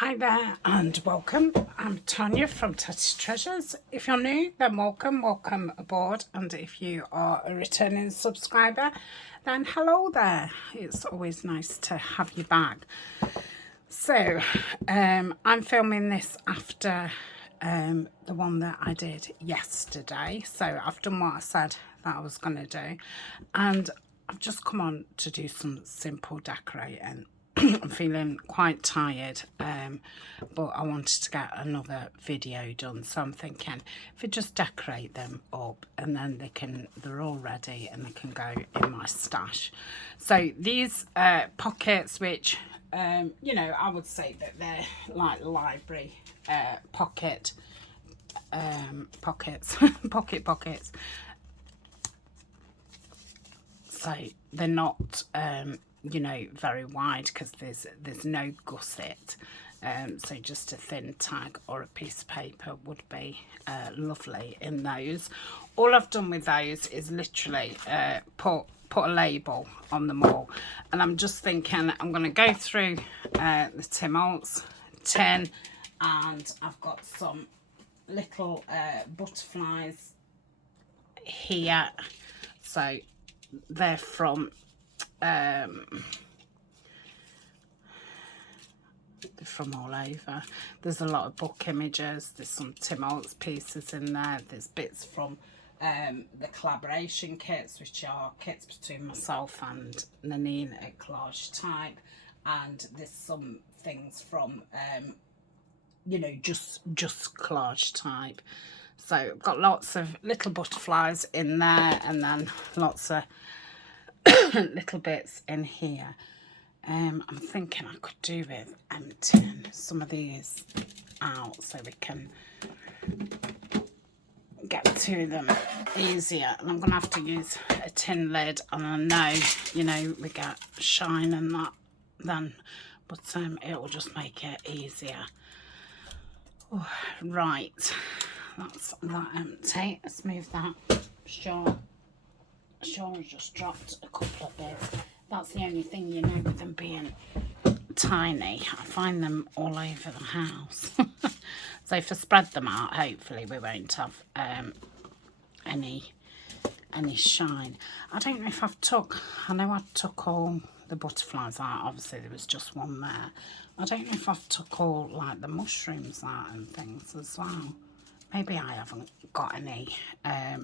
Hi there and welcome. I'm Tania from Tatty Treasures. If you're new, then welcome aboard. And if you are a returning subscriber, then hello there. It's always nice to have you back. So, I'm filming this after the one that I did yesterday. So I've done what I said that I was going to do. And I've just come on to do some simple decorating. I'm feeling quite tired, but I wanted to get another video done, so I'm thinking if I just decorate them up and then they're all ready and they can go in my stash. So these pockets, which you know, I would say that they're like library pockets pockets. So they're not you know, very wide because there's no gusset, so just a thin tag or a piece of paper would be lovely in those. All I've done with those is literally put a label on them all, and I'm just thinking I'm going to go through the Tim Holtz tin, and I've got some little butterflies here, so they're from all over. There's a lot of book images, there's some Tim Holtz pieces in there, there's bits from the collaboration kits, which are kits between myself and Nanine at Collage Type, and there's some things from you know, just Collage Type. So I've got lots of little butterflies in there, and then lots of little bits in here. I'm thinking I could do with emptying some of these out so we can get to them easier. And I'm going to have to use a tin lid, and I know, you know, we get shine and that then, but it will just make it easier. Oh, right, that's that empty. Let's move that. Sure, I just dropped a couple of bits. That's the only thing, you know, with them being tiny. I find them all over the house. So if I spread them out, hopefully we won't have any shine. I don't know if I know I took all the butterflies out. Obviously there was just one there. I don't know if I've took all like the mushrooms out and things as well. Maybe I haven't got any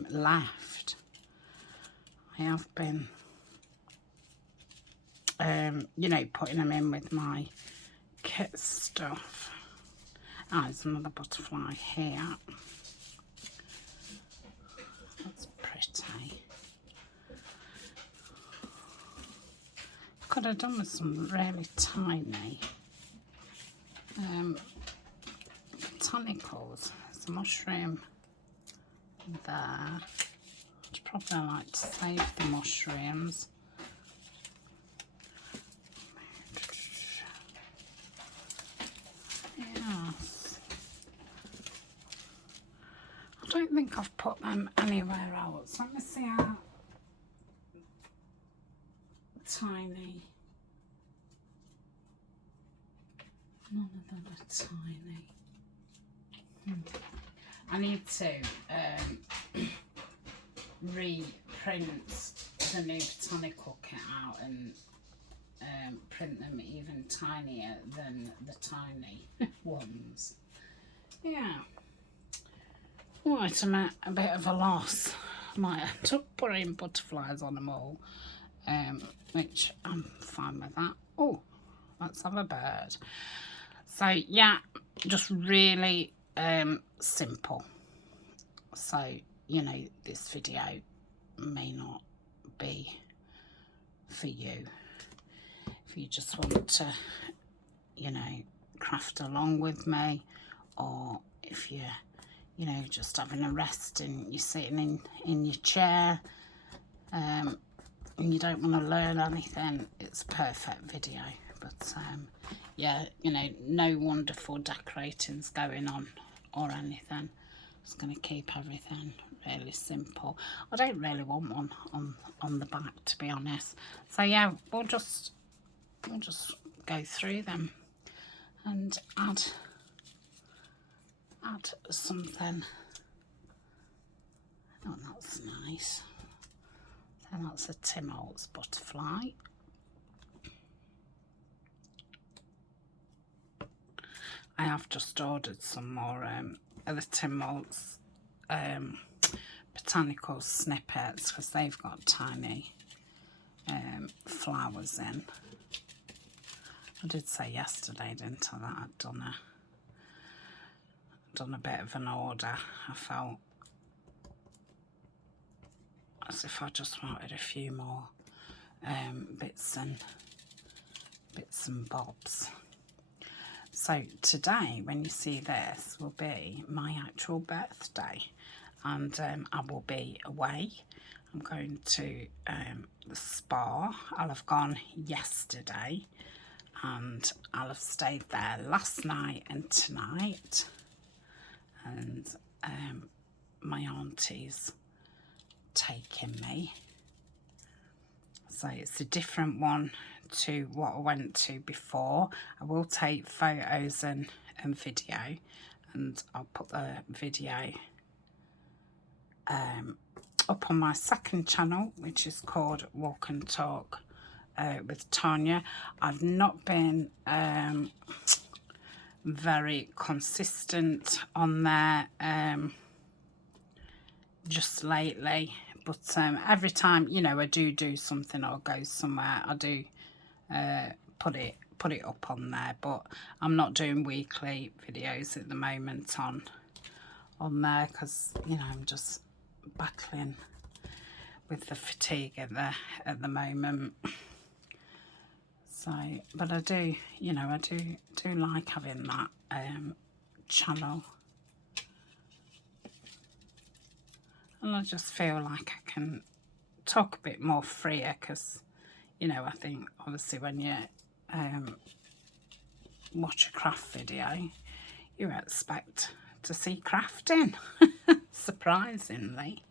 left. I have been you know, putting them in with my kit stuff. There's another butterfly here. That's pretty. Could have done with some really tiny botanicals. There's a mushroom there. I'd probably like to save the mushrooms. Yes. I don't think I've put them anywhere else. Let me see how tiny. None of them are tiny. I need to reprint the new Botanical kit out and print them even tinier than the tiny ones. Yeah. Right, I'm at a bit of a loss. I might end up putting butterflies on them all, which I'm fine with that. Oh, let's have a bird. So yeah, just really simple. So, you know, this video may not be for you. If you just want to, you know, craft along with me, or if you're, you know, just having a rest and you're sitting in your chair and you don't want to learn anything, it's a perfect video. But yeah, you know, no wonderful decorating's going on or anything. Just going to keep everything really simple. I don't really want one on the back, to be honest. So yeah, we'll just go through them and add something. Oh, that's nice. So that's a Tim Holtz butterfly. I have just ordered some more of the Tim Holtz Botanical snippets, because they've got tiny flowers in. I did say yesterday, didn't I, that I'd done a bit of an order. I felt as if I just wanted a few more bits and bobs. So today, when you see this, will be my actual birthday, and I will be away. I'm going to the spa. I'll have gone yesterday, and I'll have stayed there last night and tonight, and my auntie's taking me. So it's a different one to what I went to before. I will take photos and video, and I'll put the video up on my second channel, which is called Walk and Talk with Tania. I've not been very consistent on there just lately, but every time, you know, I do something or go somewhere, I do put it up on there. But I'm not doing weekly videos at the moment on there, because, you know, I'm just battling with the fatigue at the moment. So, but I do, you know, I do like having that channel, and I just feel like I can talk a bit more freer, because, you know, I think obviously when you watch a craft video, you expect to see crafting, surprisingly.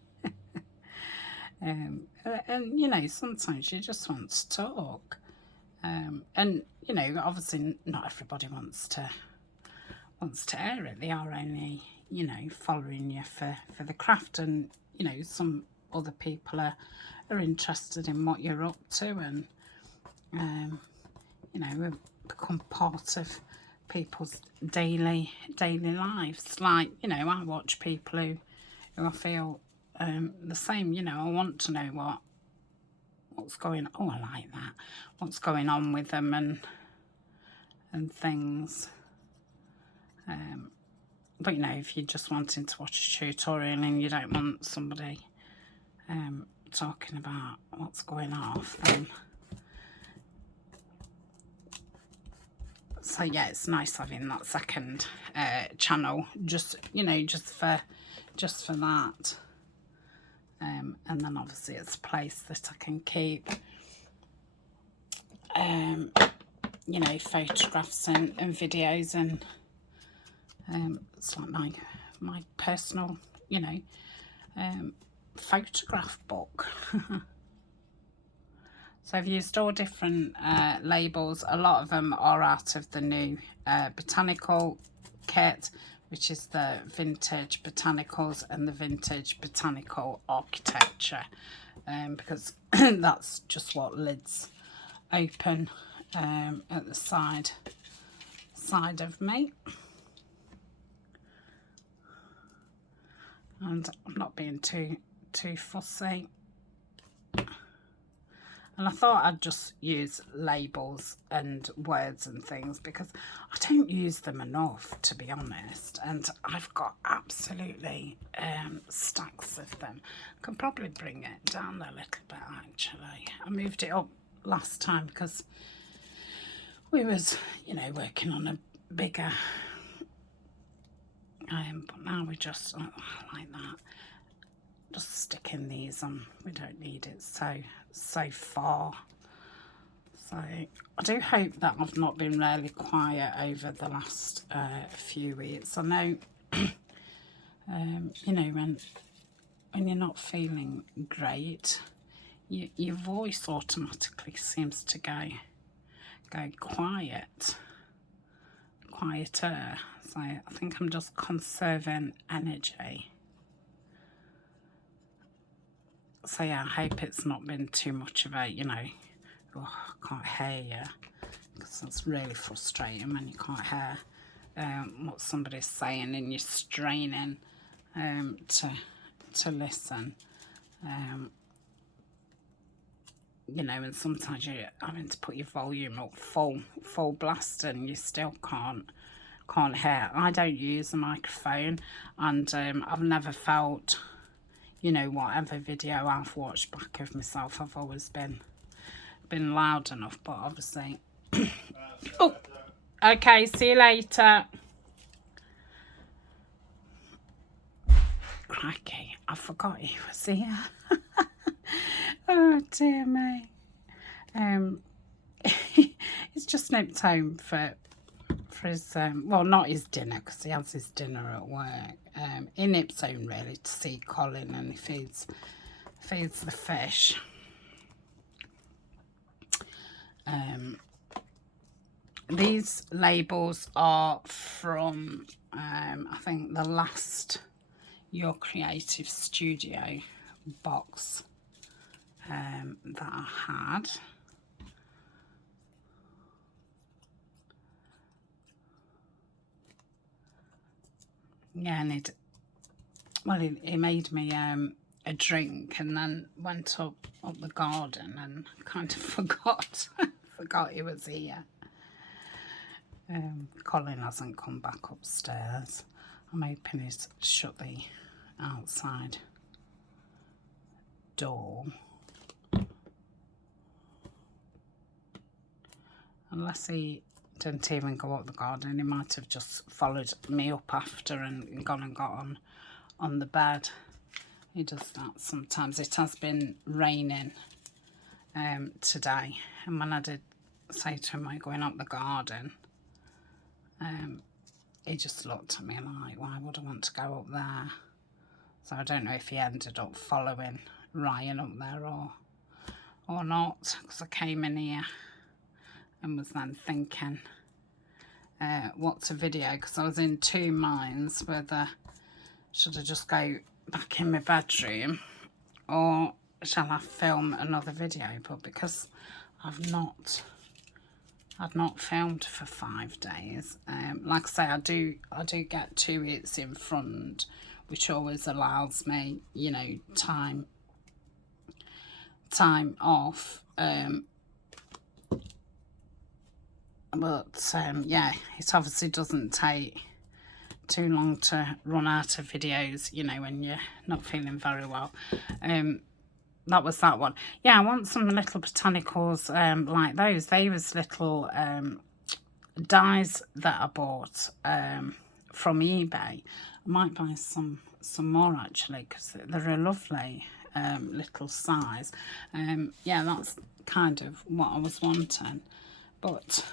And you know, sometimes you just want to talk, and you know, obviously not everybody wants to air it. They are only, you know, following you for the craft, and you know, some other people are interested in what you're up to, and you know, become part of people's daily lives. Like, you know, I watch people who I feel the same. You know, I want to know what's going on. Oh, I like that. What's going on with them and things. But you know, if you're just wanting to watch a tutorial and you don't want somebody talking about what's going off, then so yeah, it's nice having that second channel, just, you know, just for that. And then obviously it's a place that I can keep you know, photographs and videos, and it's like my personal, you know, photograph book. So I've used all different labels. A lot of them are out of the new Botanical kit, which is the vintage botanicals and the vintage botanical architecture, because that's just what lids open at the side of me. And I'm not being too fussy. And I thought I'd just use labels and words and things, because I don't use them enough, to be honest. And I've got absolutely stacks of them. I can probably bring it down a little bit, actually. I moved it up last time because we was, you know, working on a bigger... but now we just, oh, I like that. Just sticking these on. We don't need it so far. So I do hope that I've not been really quiet over the last few weeks. I know, you know, when you're not feeling great, your voice automatically seems to go quiet. quieter. So I think I'm just conserving energy. So yeah, I hope it's not been too much of a, you know, oh, I can't hear you, because it's really frustrating when you can't hear what somebody's saying and you're straining to listen. You know, and sometimes you're having to put your volume up full blast and you still can't hear. I don't use a microphone, and I've never felt, you know, whatever video I've watched back of myself, I've always been loud enough. But obviously oh, okay, see you later. Crikey, I forgot he was here. Oh dear me. He's just nipped home for his well, not his dinner, because he has his dinner at work. He nips home really to see Colin, and he feeds the fish. These labels are from I think the last Your Creative Studio box that I had. Yeah, and he made me a drink, and then went up the garden and kind of forgot he was here. Colin hasn't come back upstairs. I'm hoping he's shut the outside door. Unless he didn't even go up the garden, he might have just followed me up after and gone and got on the bed. He does that sometimes. It has been raining today, and when I did say to him I'm going up the garden, he just looked at me like, why would I want to go up there? So I don't know if he ended up following Ryan up there or not, because I came in here and was then thinking what to video, because I was in two minds whether should I just go back in my bedroom or shall I film another video. But because I've not filmed for 5 days, like I say, I do get 2 weeks in front, which always allows me, you know, time off. But yeah, it obviously doesn't take too long to run out of videos, you know, when you're not feeling very well. That was that one. Yeah, I want some little botanicals like those. They was little dies that I bought from eBay. I might buy some more actually, because they're a lovely little size. Yeah, that's kind of what I was wanting, but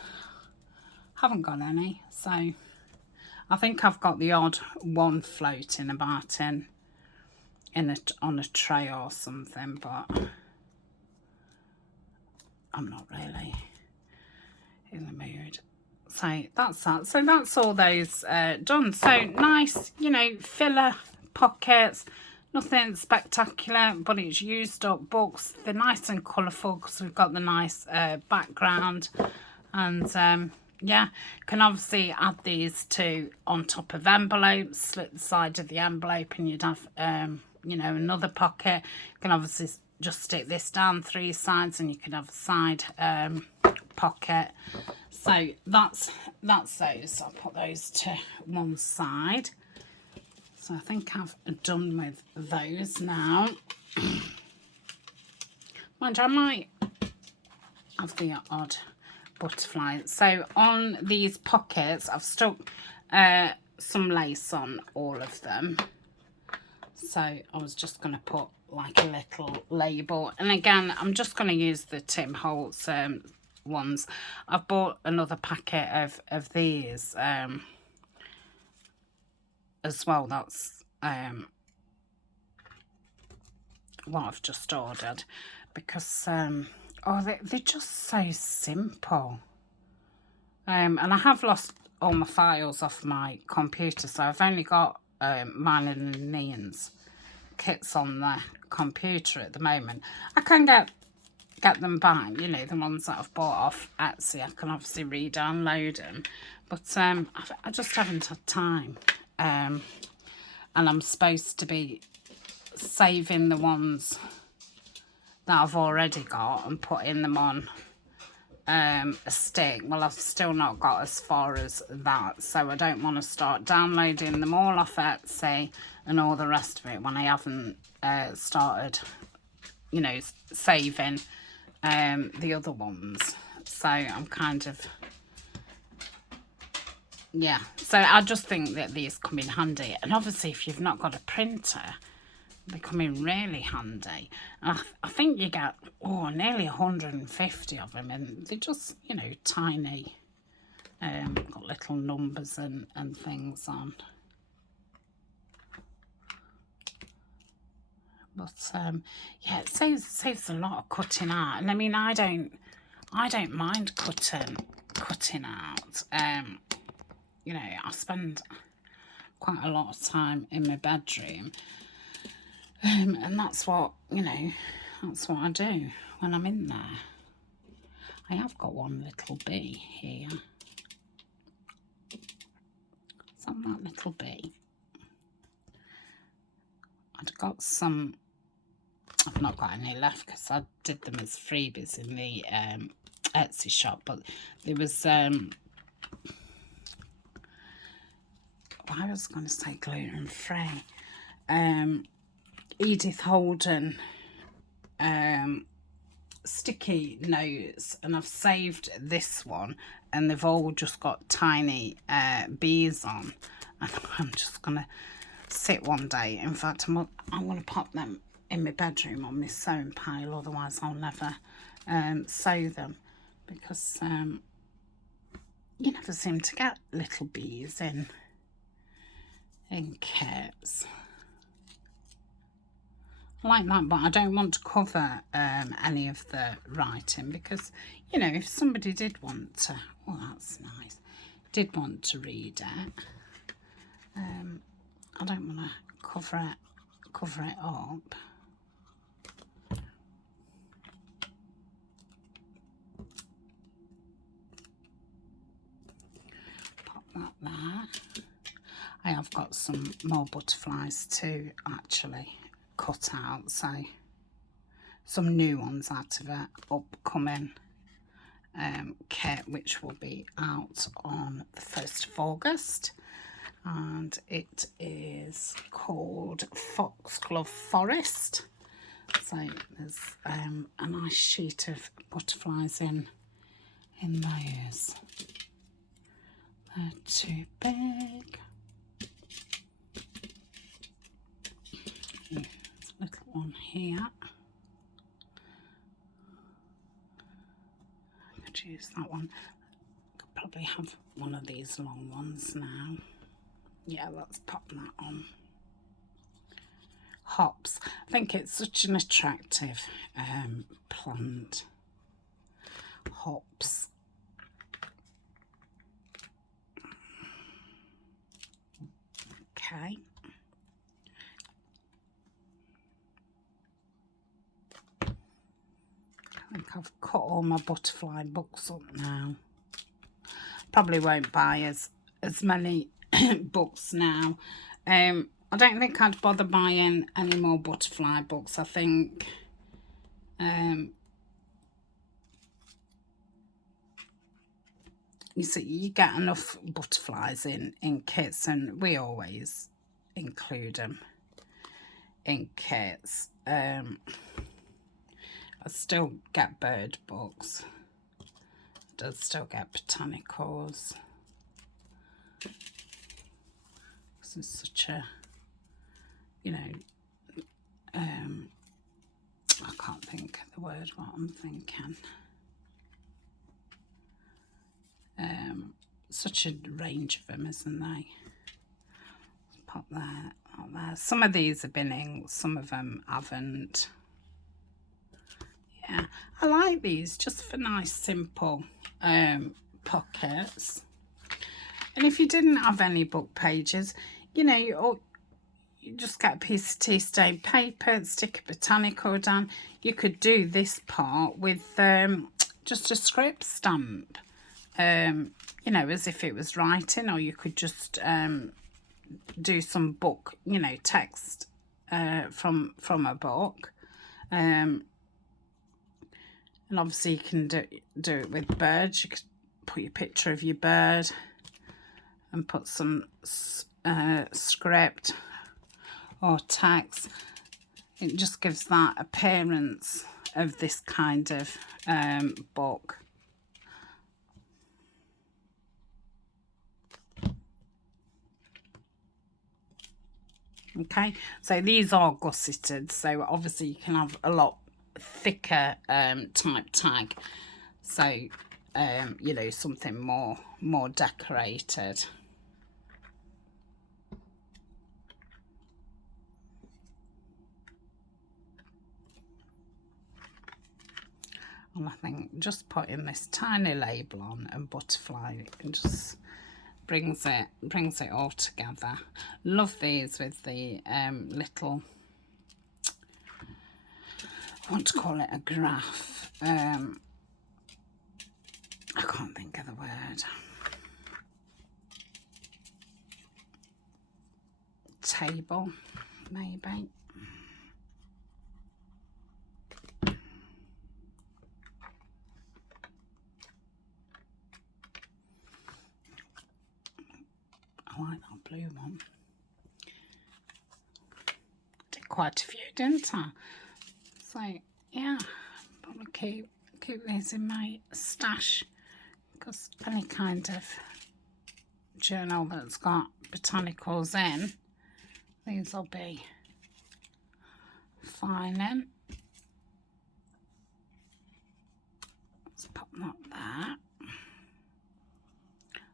haven't got any. So I think I've got the odd one floating about on a tray or something, but I'm not really in the mood. So that's that. So that's all those done. So nice, you know, filler pockets, nothing spectacular, but it's used up books. They're nice and colourful because we've got the nice background, and yeah, can obviously add these to on top of envelopes, slit the side of the envelope, and you'd have you know, another pocket. You can obviously just stick this down 3 sides, and you can have a side pocket. So that's those. I'll put those to one side. So I think I've done with those now. Mind you, I might have the odd butterfly. So on these pockets, I've stuck some lace on all of them. So I was just going to put like a little label, and again I'm just going to use the Tim Holtz ones. I've bought another packet of these as well. That's what I've just ordered, because oh, they're just so simple. And I have lost all my files off my computer, so I've only got mine and Nian's kits on the computer at the moment. I can get them back, you know, the ones that I've bought off Etsy. I can obviously re-download them, but I just haven't had time. And I'm supposed to be saving the ones that I've already got and putting them on a stick. Well, I've still not got as far as that, so I don't want to start downloading them all off Etsy and all the rest of it when I haven't started, you know, saving the other ones. So I'm kind of, yeah, so I just think that these come in handy. And obviously if you've not got a printer, they come in really handy. And I think you get, nearly 150 of them, and they're just, you know, tiny. Got little numbers and things on. But yeah, it saves a lot of cutting out. And I mean, I don't mind cutting out. You know, I spend quite a lot of time in my bedroom. And that's what, you know, that's what I do when I'm in there. I have got one little bee here. Is that little bee? I've got some, I've not got any left because I did them as freebies in the Etsy shop, but there was, I was going to say gluten-free. Edith Holden sticky notes, and I've saved this one, and they've all just got tiny bees on, and I'm just gonna sit one day. In fact, I'm gonna pop them in my bedroom on my sewing pile, otherwise I'll never sew them, because you never seem to get little bees in kits. I like that, but I don't want to cover any of the writing, because, you know, if somebody did want to, that's nice, did want to read it, I don't want to cover it up. Pop that there. I have got some more butterflies too, actually, cut out, so some new ones out of it upcoming kit, which will be out on the 1st of August, and it is called Foxglove Forest. So there's a nice sheet of butterflies in those. They're too big. There's a little one here. I could use that one. Could probably have one of these long ones now. Yeah, let's pop that on. Hops. I think it's such an attractive plant. Hops. Okay. I think I've cut all my butterfly books up now. Probably won't buy as many books now. I don't think I'd bother buying any more butterfly books. I think you see, you get enough butterflies in kits, and we always include them in kits. I still get bird books. I do still get botanicals. This is such a, you know, I can't think of the word what I'm thinking. Such a range of them, isn't they? Pop that on there. Some of these have been inked, some of them haven't. Yeah, I like these just for nice simple pockets. And if you didn't have any book pages, you know, you just get a piece of tea stain paper, stick a botanical down. You could do this part with just a script stamp, you know, as if it was writing, or you could just do some book, you know, text from a book. And obviously you can do it with birds. You could put your picture of your bird and put some script or text. It just gives that appearance of this kind of book. Okay, so these are gusseted, so obviously you can have a lot thicker type tag, so you know, something more decorated. And I think just putting this tiny label on and butterfly, and just brings it all together. Love these with the little, I want to call it a graph. I can't think of the word. Table, maybe. I like that blue one. Did quite a few, didn't I? So yeah, probably keep these in my stash, because any kind of journal that's got botanicals in, these will be fine in. Let's pop that there.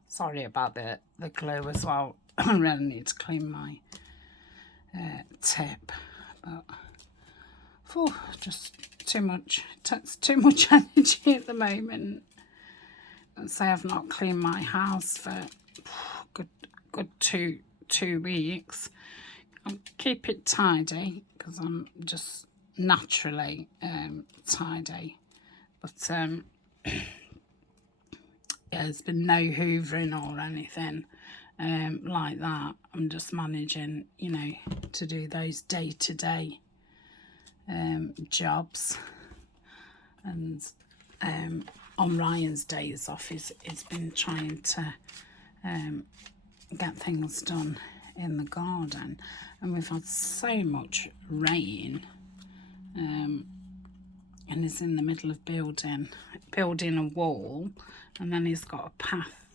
Sorry about the glue as well. I really need to clean my tip, but just too much. It takes too much energy at the moment. And say I've not cleaned my house for good two weeks. I'll keep it tidy because I'm just naturally tidy, but yeah, there's been no hoovering or anything like that. I'm just managing, you know, to do those day-to-day jobs. And on Ryan's days off, he's been trying to get things done in the garden, and we've had so much rain, and he's in the middle of building a wall, and then he's got a path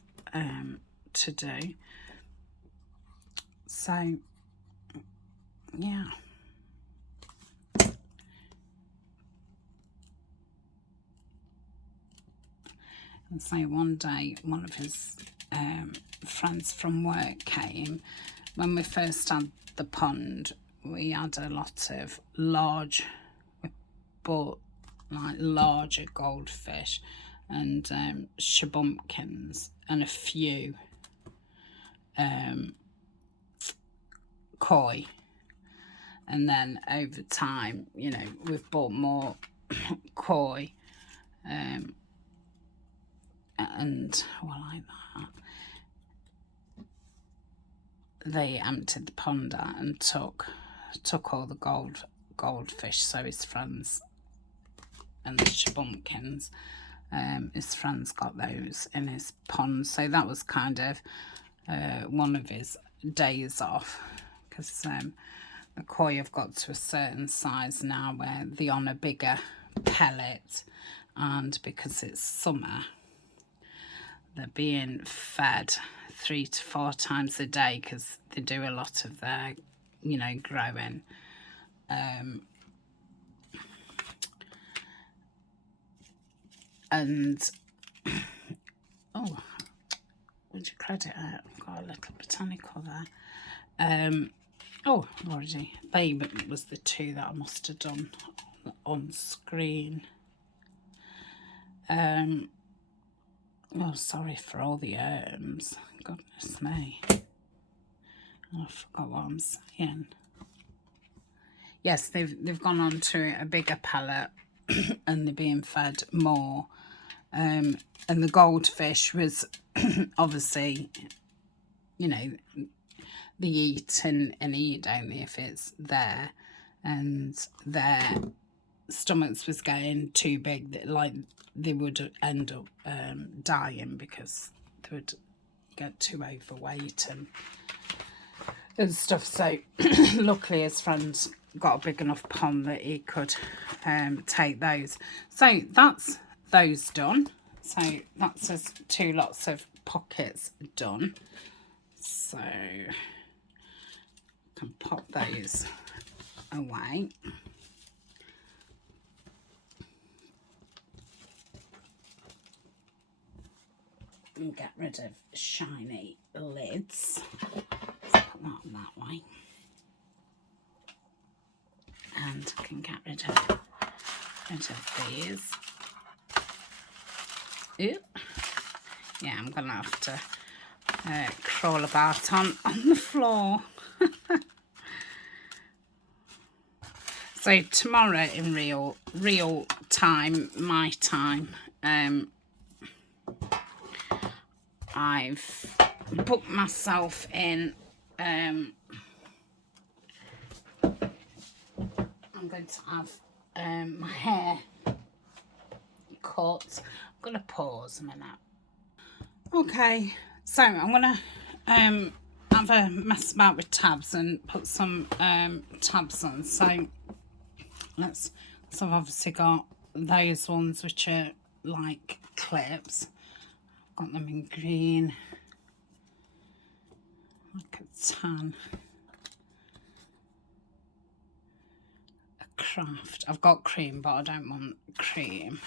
to do. So yeah, and so one day one of his friends from work came. When we first had the pond, we had a lot of large, but like larger goldfish and shabumpkins and a few koi. And then over time, you know, we've bought more koi and well, like that. They emptied the pond out and took all the goldfish. So his friends and the shabumpkins, his friends got those in his pond. So that was kind of one of his days off, because the koi have got to a certain size now where they're on a bigger pellet, and because it's summer, they're being fed 3 to 4 times a day, because they do a lot of their, you know, growing. And oh, would you credit it? I've got a little botanical there. Oh, already. They was the 2 that I must have done on screen. Oh, sorry for all the goodness. me. I forgot what I'm saying. Yes, they've gone on to a bigger pellet and they're being fed more. And the goldfish was obviously, you know, they eat and eat, don't they, if it's there. And their stomachs was getting too big, that like they would end up dying because they would get too overweight and stuff. So luckily his friend got a big enough pond that he could take those. So that's those done. So that's his 2 lots of pockets done. So I can pop those away. And get rid of shiny lids. Let's put that on that way. And I can get rid of these. Ooh. Yeah, I'm gonna have to crawl about on the floor. So tomorrow in real time, my time, I've booked myself in. I'm going to have my hair cut. I'm going to pause a minute. Okay, so I'm going to have a mess about with tabs and put some tabs on. So I've obviously got those ones which are like clips. Got them in green, like a tan, a craft. I've got cream, but I don't want cream.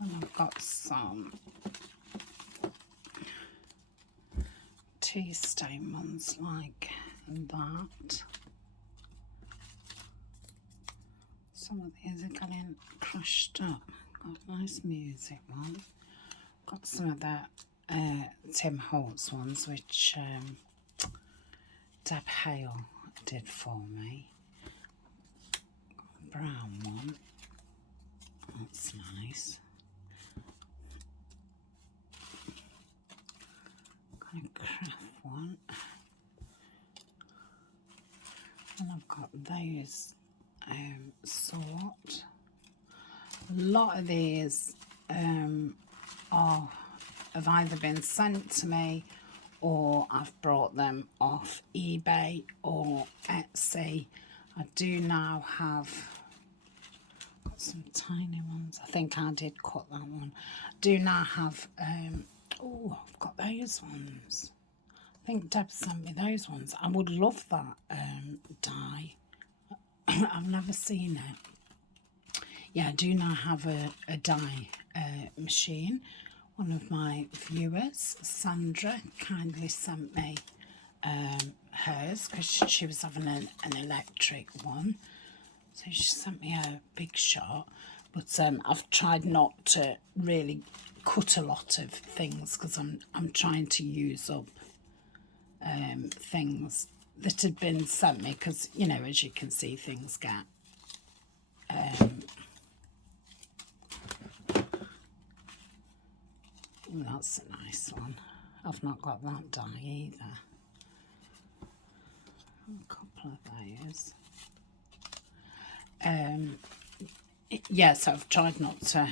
And I've got some tea stain ones like that. Some of these are getting crushed up. Got nice music one. Got some of the Tim Holtz ones, which Deb Hale did for me. Got a brown one. That's nice. Got a craft one. And I've got those sort. A lot of these have either been sent to me or I've brought them off eBay or Etsy. I do now have got some tiny ones. I think I did cut that one. I do now have oh, I've got those ones. I think Deb sent me those ones. I would love that dye. I've never seen it. Yeah, I do now have a dye machine. One of my viewers, Sandra, kindly sent me hers because she was having an electric one. So she sent me a big shot. But I've tried not to really cut a lot of things because I'm trying to use up things that had been sent me because, you know, as you can see, things get that's a nice one. I've not got that dye either. A couple of those. Yeah, so I've tried not to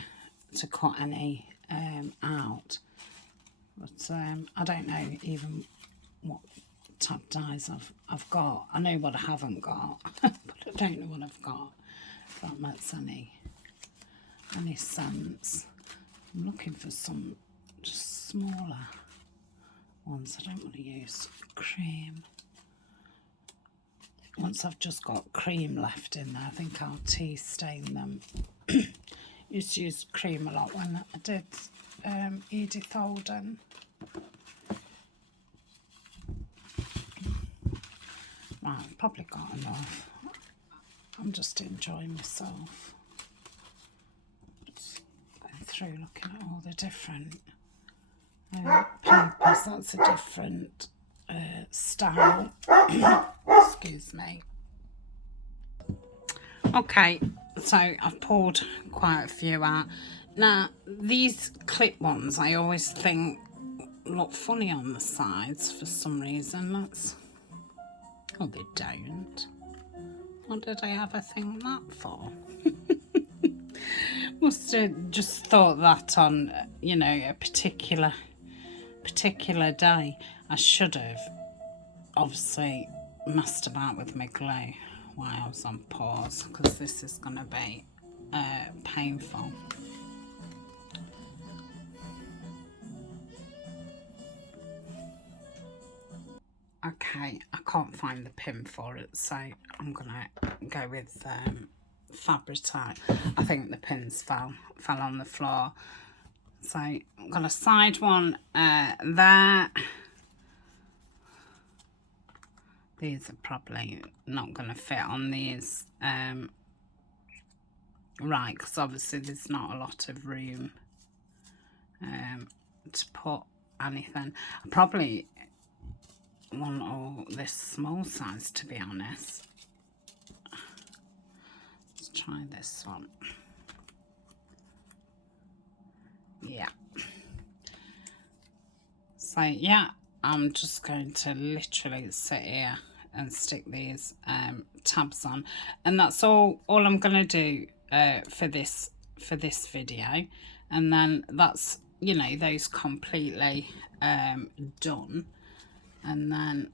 cut any out. But I don't know even what tab dyes I've got. I know what I haven't got, but I don't know what I've got. If that makes any sense. I'm looking for some just smaller ones. I don't want to use cream. Once I've just got cream left in there, I think I'll tea stain them. Used to use cream a lot when I did Edith Holden. Right, I've probably got enough. I'm just enjoying myself. Just going through looking at all the different papers because that's a different style. Excuse me. Okay, so I've pulled quite a few out. Now, these clip ones I always think look funny on the sides for some reason. Oh, they don't. What did I ever think that for? Must have just thought that on, you know, a particular day. I should have obviously messed about with my glue while I was on pause, because this is going to be painful. Okay, I can't find the pin for it, so I'm gonna go with Fabri-Tac. I think the pins fell on the floor, so I'm gonna side one there. These are probably not gonna fit on these, right? Because obviously there's not a lot of room to put anything. I probably want all this small size, to be honest. Let's try this one. Yeah. So yeah, I'm just going to literally sit here and stick these tabs on, and that's all I'm going to do for this video, and then that's, you know, those completely done. And then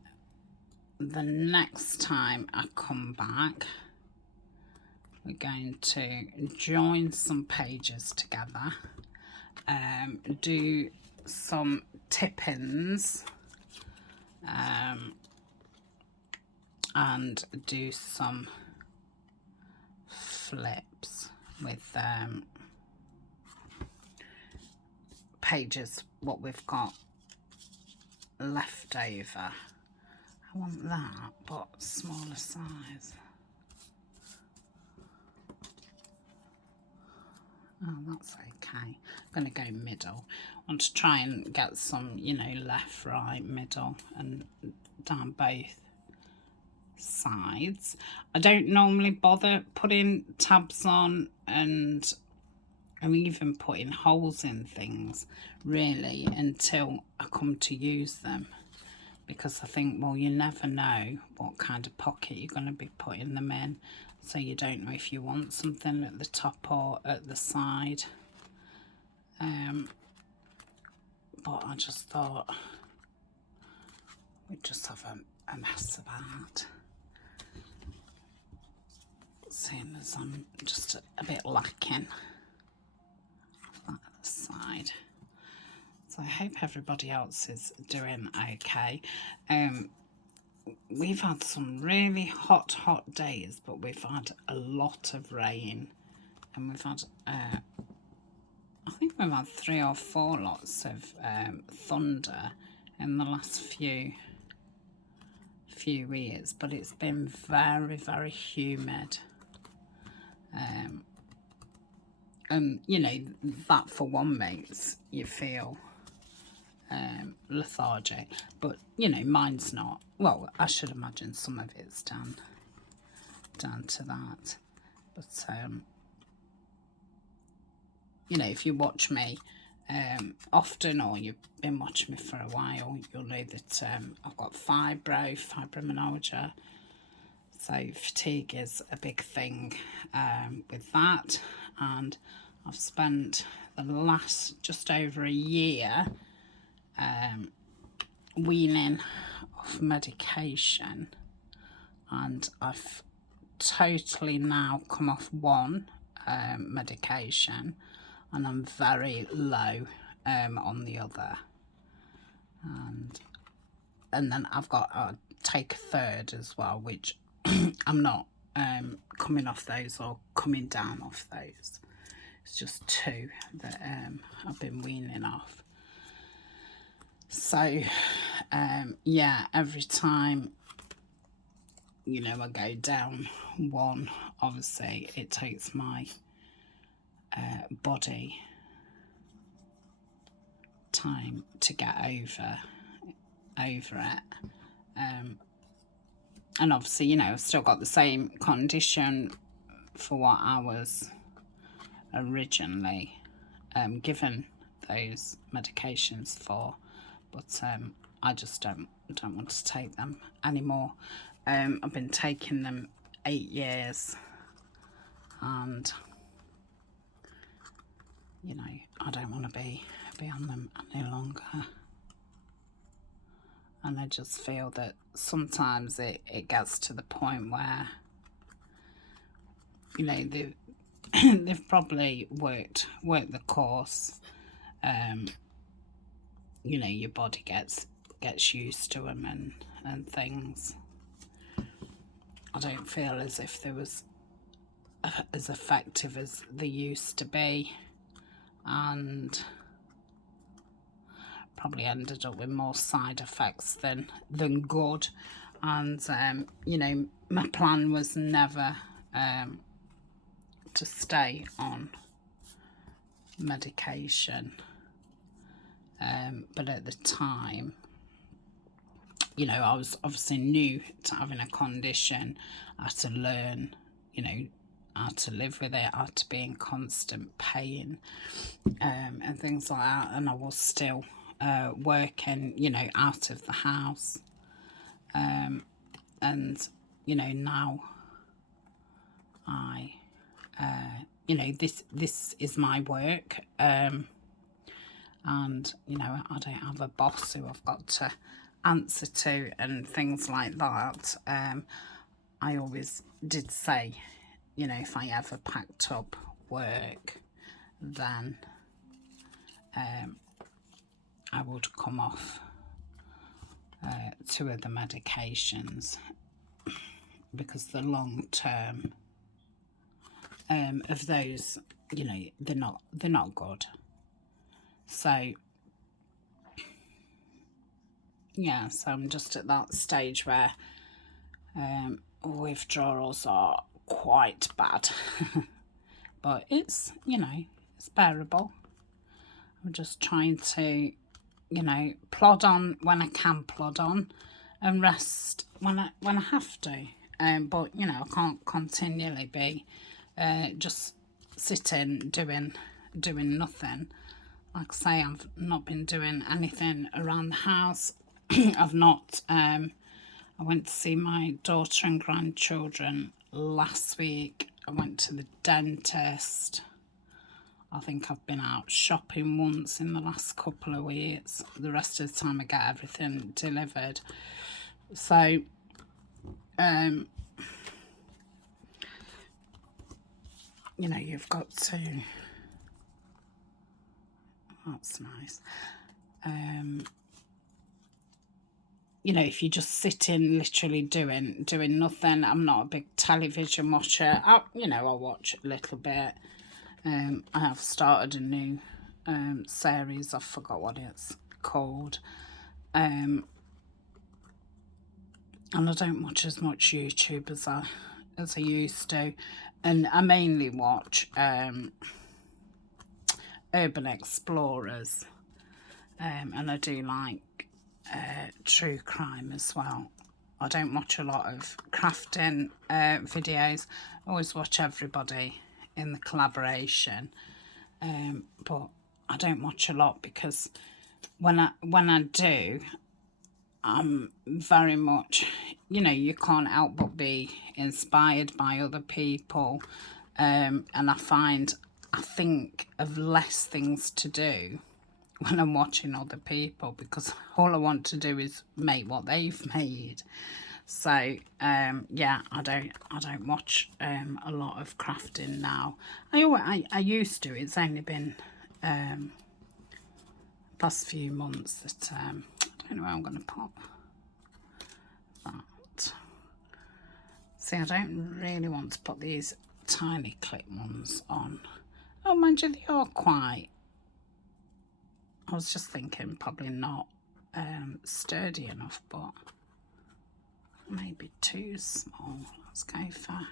the next time I come back, we're going to join some pages together, do some tip-ins, and do some flips with pages what we've got left over. I want that, but smaller size. Oh, that's okay. I'm going to go middle. I want to try and get some, you know, left, right, middle, and down both sides. I don't normally bother putting tabs on, and I'm even putting holes in things really until I come to use them, because I think, well, you never know what kind of pocket you're going to be putting them in, so you don't know if you want something at the top or at the side. But I just thought we'd just have a mess about, seeing as I'm just a bit lacking that side. So I hope everybody else is doing okay. We've had some really hot days, but we've had a lot of rain, and we've had I think we've had 3 or 4 lots of thunder in the last few years, but it's been very humid, and you know, that for one makes you feel lethargic, but you know, mine's not. Well, I should imagine some of it's down to that, but you know, if you watch me often, or you've been watching me for a while, you'll know that I've got fibromyalgia, so fatigue is a big thing with that, and I've spent the last just over a year weaning off medication, and I've totally now come off one medication, and I'm very low on the other, and then I've got to take a third as well, which I'm not coming off those or coming down off those. It's just 2 that I've been weaning off. So yeah, every time, you know, I go down one, obviously it takes my body time to get over over it. And obviously, you know, I've still got the same condition for what I was originally given those medications for, but I just don't want to take them anymore. I've been taking them 8 years, and you know, I don't want to be on them any longer. And I just feel that sometimes it gets to the point where, you know, they've probably worked the course. You know, your body gets used to them and things. I don't feel as if they was as effective as they used to be, and probably ended up with more side effects than good. And you know, my plan was never to stay on medication, but at the time, you know, I was obviously new to having a condition. I had to learn, you know, how to live with it. I had to be in constant pain, and things like that. And I was still working, you know, out of the house. And, you know, now I, you know, this is my work. And, you know, I don't have a boss who I've got to answer to and things like that. I always did say, you know, if I ever packed up work, then I would come off 2 of the medications, because the long term of those, you know, they're not good. So yeah, so I'm just at that stage where withdrawals are quite bad. But it's, you know, it's bearable. I'm just trying to, you know, plod on when I can plod on, and rest when I have to. But you know, I can't continually be just sitting doing nothing. Like I say, I've not been doing anything around the house. I've not. I went to see my daughter and grandchildren last week. I went to the dentist. I think I've been out shopping once in the last couple of weeks. The rest of the time I get everything delivered. So, you know, you've got to... That's nice. You know, if you just sit in literally doing nothing. I'm not a big television watcher. You know, I'll watch a little bit. I have started a new series. I forgot what it's called. And I don't watch as much YouTube as I used to. And I mainly watch urban explorers. And I do like true crime as well. I don't watch a lot of crafting videos. I always watch everybody in the collaboration, but I don't watch a lot, because when I do, I'm very much, you know, you can't help but be inspired by other people, and I think of less things to do when I'm watching other people, because all I want to do is make what they've made. So yeah, I don't watch a lot of crafting now. I used to. It's only been past few months that I don't know where I'm going to pop that. See, I don't really want to put these tiny clip ones on. Oh, mind you, they are quite... I was just thinking probably not sturdy enough, but maybe too small. Let's go for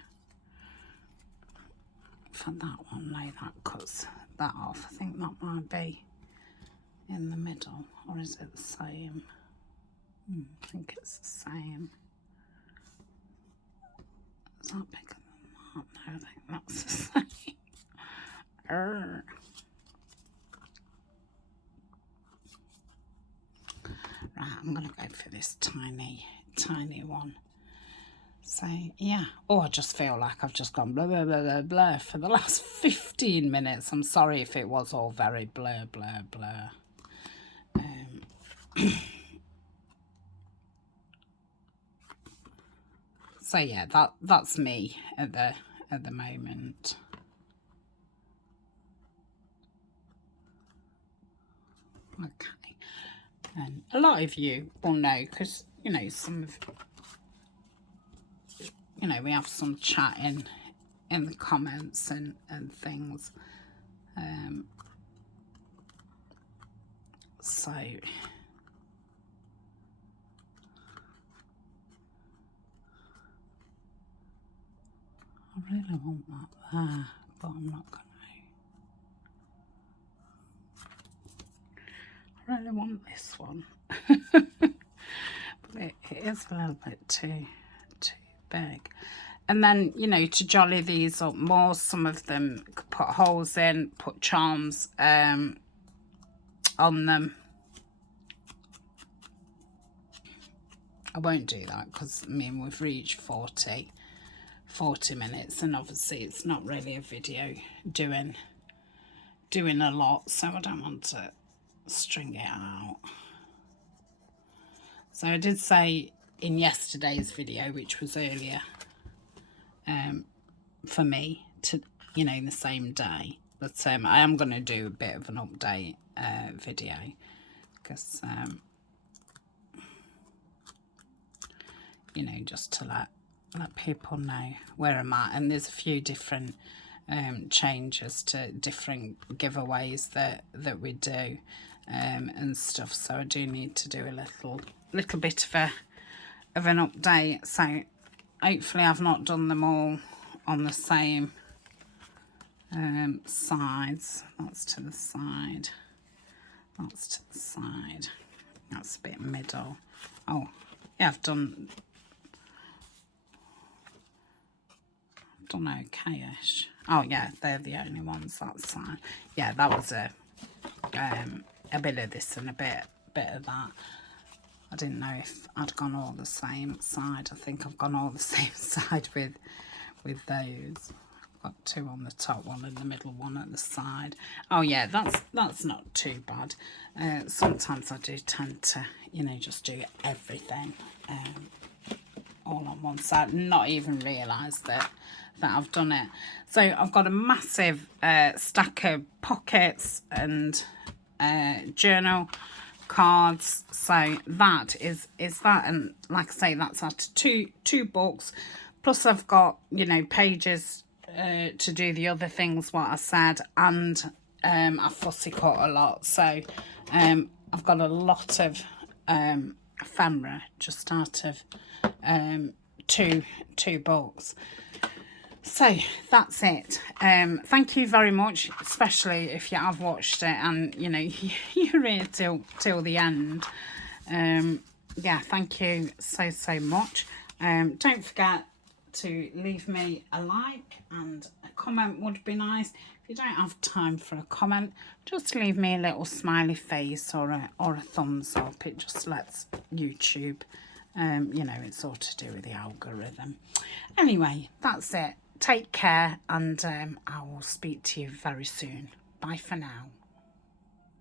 that one. No, that cuts that off. I think that might be in the middle, or is it the same? I think it's the same. Is that bigger than that? No, I think that's the same. Right, I'm going to go for this tiny one. So, yeah. Oh, I just feel like I've just gone blah, blah, blah, blah, blah for the last 15 minutes. I'm sorry if it was all very blur, blur, blur. So, yeah, that's me at the moment. Okay. And a lot of you will know because, you know, we have some chat in the comments and things. So I really want that there, but I'm not going to. I really want this one. But it is a little bit too big. And then, you know, to jolly these up more, some of them could put holes in, put charms on them. I won't do that because, I mean, we've reached 40 minutes, and obviously it's not really a video doing a lot, so I don't want to string it out. So I did say in yesterday's video, which was earlier, for me to, you know, the same day, but I am going to do a bit of an update video because you know, just to let people know where I'm at. And there's a few different changes to different giveaways that we do and stuff, so I do need to do a little bit of an update. So hopefully I've not done them all on the same sides. That's to the side, that's to the side, that's a bit middle. Oh yeah, I've done okay-ish. Oh yeah, they're the only ones that side. Yeah, that was a bit of this and a bit of that. I didn't know if I'd gone all the same side. I think I've gone all the same side with those. I've got two on the top, one in the middle, one at the side. Oh yeah, that's not too bad. Sometimes I do tend to, you know, just do everything all on one side, not even realise that I've done it. So I've got a massive stack of pockets and journal cards. So that is that, and like I say, that's out of two books. Plus I've got, you know, pages to do the other things what I said, and I fussy cut a lot. So I've got a lot of ephemera just out of two books. So that's it. Thank you very much, especially if you have watched it and, you know, you're here till the end. Yeah, thank you so much. Don't forget to leave me a like, and a comment would be nice. If you don't have time for a comment, just leave me a little smiley face or a thumbs up. It just lets YouTube, you know, it's all to do with the algorithm. Anyway, that's it. Take care, and I will speak to you very soon. Bye for now.